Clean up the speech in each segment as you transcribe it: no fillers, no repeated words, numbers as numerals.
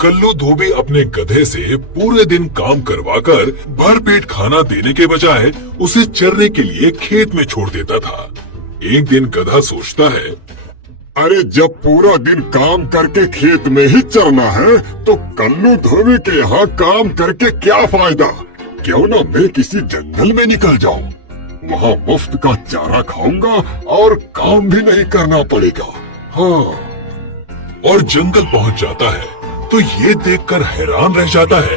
कल्लू धोबी अपने गधे से पूरे दिन काम करवाकर भरपेट खाना देने के बजाय उसे चरने के लिए खेत में छोड़ देता था। एक दिन गधा सोचता है, अरे जब पूरा दिन काम करके खेत में ही चरना है तो कल्लू धोबी के यहाँ काम करके क्या फायदा। क्यों ना मैं किसी जंगल में निकल जाऊं, वहाँ मुफ्त का चारा खाऊंगा और काम भी नहीं करना पड़ेगा। हाँ। और जंगल पहुँच जाता है तो ये देखकर हैरान रह जाता है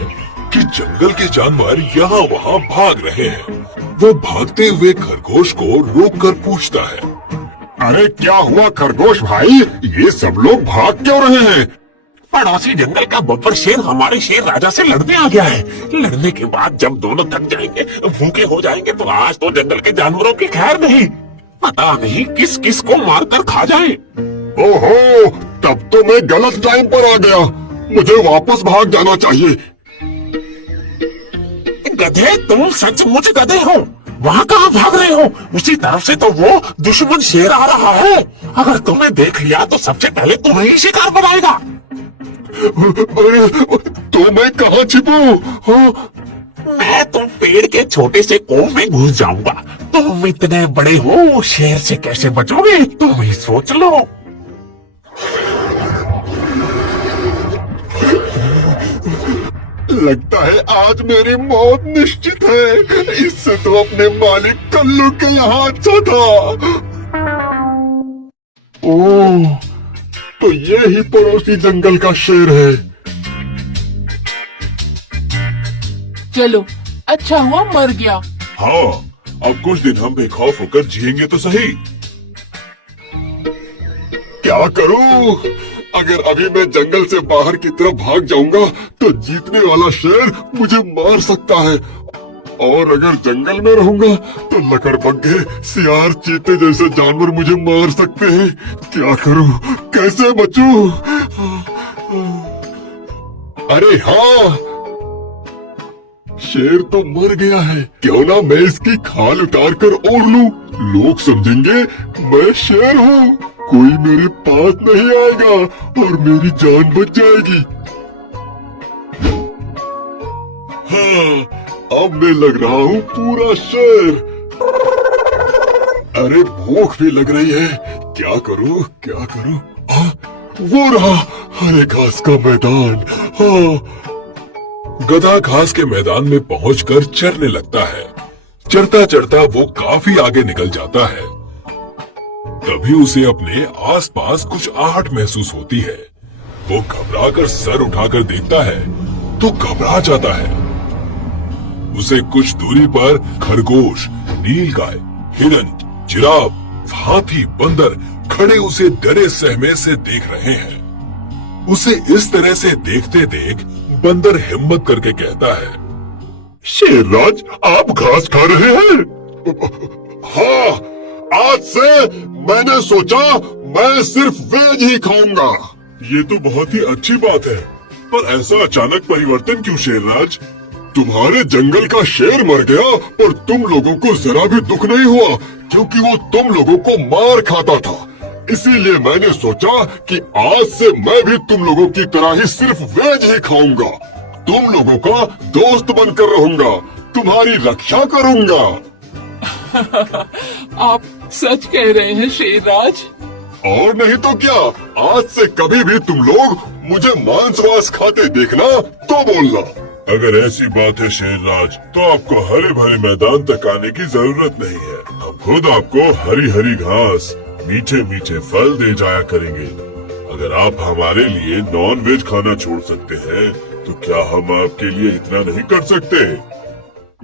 कि जंगल के जानवर यहाँ वहाँ भाग रहे हैं। वो भागते हुए खरगोश को रोककर पूछता है, अरे क्या हुआ खरगोश भाई, ये सब लोग भाग क्यों रहे हैं? पड़ोसी जंगल का बब्बर शेर हमारे शेर राजा से लड़ने आ गया है। लड़ने के बाद जब दोनों थक जाएंगे, भूखे हो जाएंगे तो आज तो जंगल के जानवरों की खैर नहीं। पता नहीं किस किस को मारकर खा जाए। ओहो, तब तो मैं गलत टाइम पर आ गया। मुझे वापस भाग जाना चाहिए। गधे, तुम सचमुच गधे हो। वहाँ कहाँ भाग रहे हो? उसी तरफ से तो वो दुश्मन शेर आ रहा है। अगर तुम्हें देख लिया तो सबसे पहले तुम्हें ही शिकार बनाएगा। अरे तो मैं कहाँ छिपूं? मैं तो पेड़ के छोटे से कोफ में घुस जाऊंगा। तुम इतने बड़े हो, शेर से कैसे बचोगे? तुम ही सोच लो। लगता है आज मेरी मौत निश्चित है। इससे तो अपने मालिक कल्लू के यहाँ अच्छा था। ओह, तो ये ही पड़ोसी जंगल का शेर है। चलो, अच्छा हुआ मर गया। हाँ, अब कुछ दिन हम बेखौफ होकर जिएंगे तो सही। क्या करूं? अगर अभी मैं जंगल से बाहर की तरफ भाग जाऊंगा तो जीतने वाला शेर मुझे मार सकता है, और अगर जंगल में रहूंगा तो लकड़बग्घे, सियार, चीते जैसे जानवर मुझे मार सकते हैं। क्या करूं? कैसे बचूं? अरे हाँ, शेर तो मर गया है। क्यों ना मैं इसकी खाल उतार कर ओढ़ लूं। लोग समझेंगे मैं शेर हूँ, कोई मेरे पास नहीं आएगा और मेरी जान बच जाएगी। हाँ, अब मैं लग रहा हूँ पूरा शेर। अरे भूख भी लग रही है। क्या करूँ, क्या करूँ? वो रहा, हरे घास का मैदान। हाँ। गधा घास के मैदान में पहुंचकर चरने लगता है। चरता चरता वो काफी आगे निकल जाता है। तभी उसे अपने आसपास कुछ आहट महसूस होती है। वो घबराकर सर उठाकर देखता है तो घबरा जाता है। उसे कुछ दूरी पर खरगोश, नीलगाय, हिरन, जिराफ, हाथी, बंदर खड़े उसे डरे सहमे से देख रहे हैं। उसे इस तरह से देखते देख बंदर हिम्मत करके कहता है, शेरराज, आप घास खा रहे हैं? हाँ, आज से मैंने सोचा मैं सिर्फ वेज ही खाऊंगा। ये तो बहुत ही अच्छी बात है, पर ऐसा अचानक परिवर्तन क्यों शेरराज? तुम्हारे जंगल का शेर मर गया पर तुम लोगों को जरा भी दुख नहीं हुआ, क्योंकि वो तुम लोगों को मार खाता था। इसीलिए मैंने सोचा कि आज से मैं भी तुम लोगों की तरह ही सिर्फ वेज ही खाऊंगा। तुम लोगों का दोस्त बनकर रहूंगा, तुम्हारी रक्षा करूंगा। आप सच कह रहे हैं शेरराज? और नहीं तो क्या, आज से कभी भी तुम लोग मुझे मांस वास खाते देखना तो बोलना। अगर ऐसी बात है शेरराज, तो आपको हरे भरे मैदान तक आने की जरूरत नहीं है। हम खुद आपको हरी हरी घास, मीठे मीठे फल दे जाया करेंगे। अगर आप हमारे लिए नॉन वेज खाना छोड़ सकते हैं तो क्या हम आपके लिए इतना नहीं कर सकते?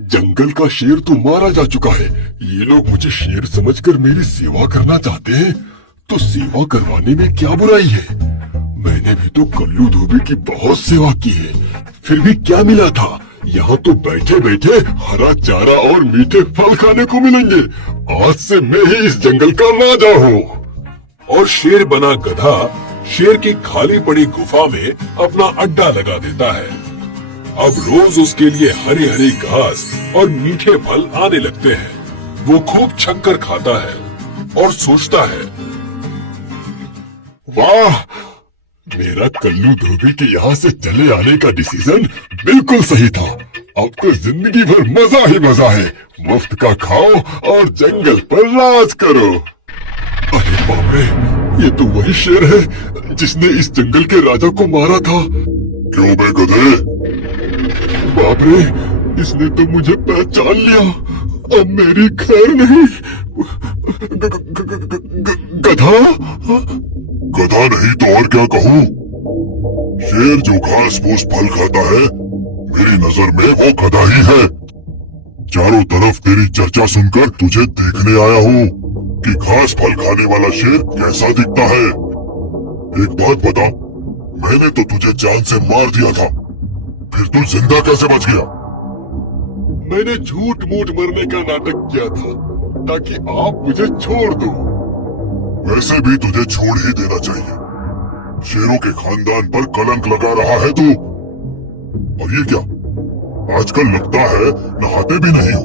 जंगल का शेर तो मारा जा चुका है। ये लोग मुझे शेर समझकर मेरी सेवा करना चाहते हैं, तो सेवा करवाने में क्या बुराई है? मैंने भी तो कल्लू धोबी की बहुत सेवा की है, फिर भी क्या मिला था? यहाँ तो बैठे बैठे हरा चारा और मीठे फल खाने को मिलेंगे। आज से मैं ही इस जंगल का राजा हूँ। और शेर बना गधा शेर की खाली पड़ी गुफा में अपना अड्डा लगा देता है। अब रोज उसके लिए हरी हरी घास और मीठे फल आने लगते हैं। वो खूब छक्कर खाता है और सोचता है, वाह, मेरा कल्लू धोबी के यहाँ से चले आने का डिसीजन बिल्कुल सही था। अब तो जिंदगी भर मजा ही मजा है। मुफ्त का खाओ और जंगल पर राज करो। अरे बाप रे, ये तो वही शेर है जिसने इस जंगल के राजा को मारा था। क्यों बे गधे? बाप रे, इसने तो मुझे पहचान लिया। अब मेरी खैर नहीं। गधा? गधा नहीं तो और क्या कहूँ? शेर जो घास फूस फल खाता है, मेरी नजर में वो गधा ही है। चारों तरफ तेरी चर्चा सुनकर तुझे देखने आया हूँ कि घास फल खाने वाला शेर कैसा दिखता है। एक बात बता, मैंने तो तुझे जान से मार दिया था, फिर तू जिंदा कैसे बच गया? मैंने झूठ मूठ मरने का नाटक किया था ताकि आप मुझे छोड़ दो। वैसे भी तुझे छोड़ ही देना चाहिए। शेरों के खानदान पर कलंक लगा रहा है तू। और ये क्या, आजकल लगता है नहाते भी नहीं हो।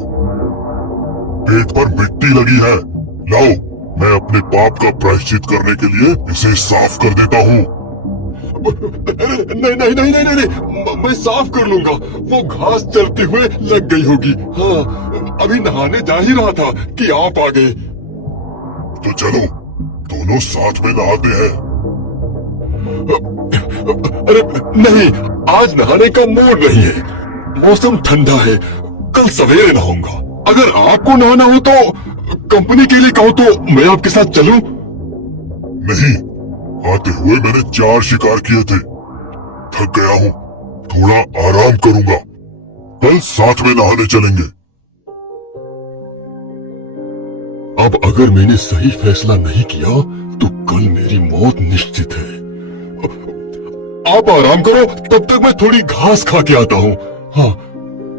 पेट पर मिट्टी लगी है। लाओ, मैं अपने पाप का प्रायश्चित करने के लिए इसे साफ कर देता हूँ। नहीं नहीं नहीं नहीं नहीं, मैं साफ कर लूंगा। वो घास चलते हुए लग गई होगी। हाँ, अभी नहाने जा ही रहा था कि आप आ गए। तो चलो, दोनों साथ में नहाते हैं। अरे नहीं, आज नहाने का मूड नहीं है। मौसम ठंडा है, कल सवेरे नहाऊंगा। अगर आपको नहाना हो तो कंपनी के लिए कहो तो मैं आपके साथ चलूं? नहीं, आते हुए मैंने 4 शिकार किए थे। थक गया हूँ, थोड़ा आराम करूंगा। कल साथ में नहाने चलेंगे। अब अगर मैंने सही फैसला नहीं किया तो कल मेरी मौत निश्चित है। आप आराम करो, तब तक मैं थोड़ी घास खा के आता हूँ। हाँ।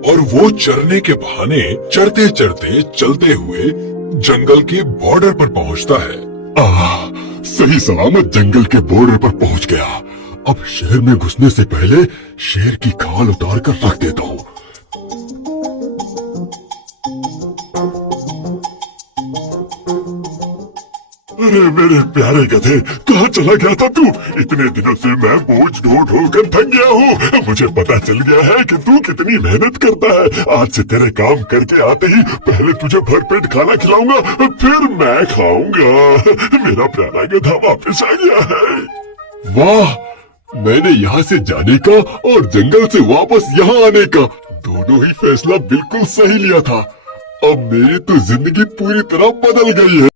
और वो चरने के बहाने चढ़ते चढ़ते चलते हुए जंगल के बॉर्डर पर पहुंचता है। सही सलामत जंगल के बॉर्डर पर पहुंच गया। अब शहर में घुसने से पहले शेर की खाल उतार कर रख देता हूँ। अरे मेरे प्यारे गधे, कहाँ चला गया था तू? इतने दिनों से मैं बोझ ढो ढो कर थक गया हूँ। मुझे पता चल गया है कि तू कितनी मेहनत करता है। आज से तेरे काम करके आते ही पहले तुझे भरपेट खाना खिलाऊंगा, फिर मैं खाऊंगा। मेरा प्यारा गधा वापस आ गया है। वाह, मैंने यहाँ से जाने का और जंगल से वापस यहाँ आने का दोनों ही फैसला बिल्कुल सही लिया था। अब मेरी तो जिंदगी पूरी तरह बदल गई है।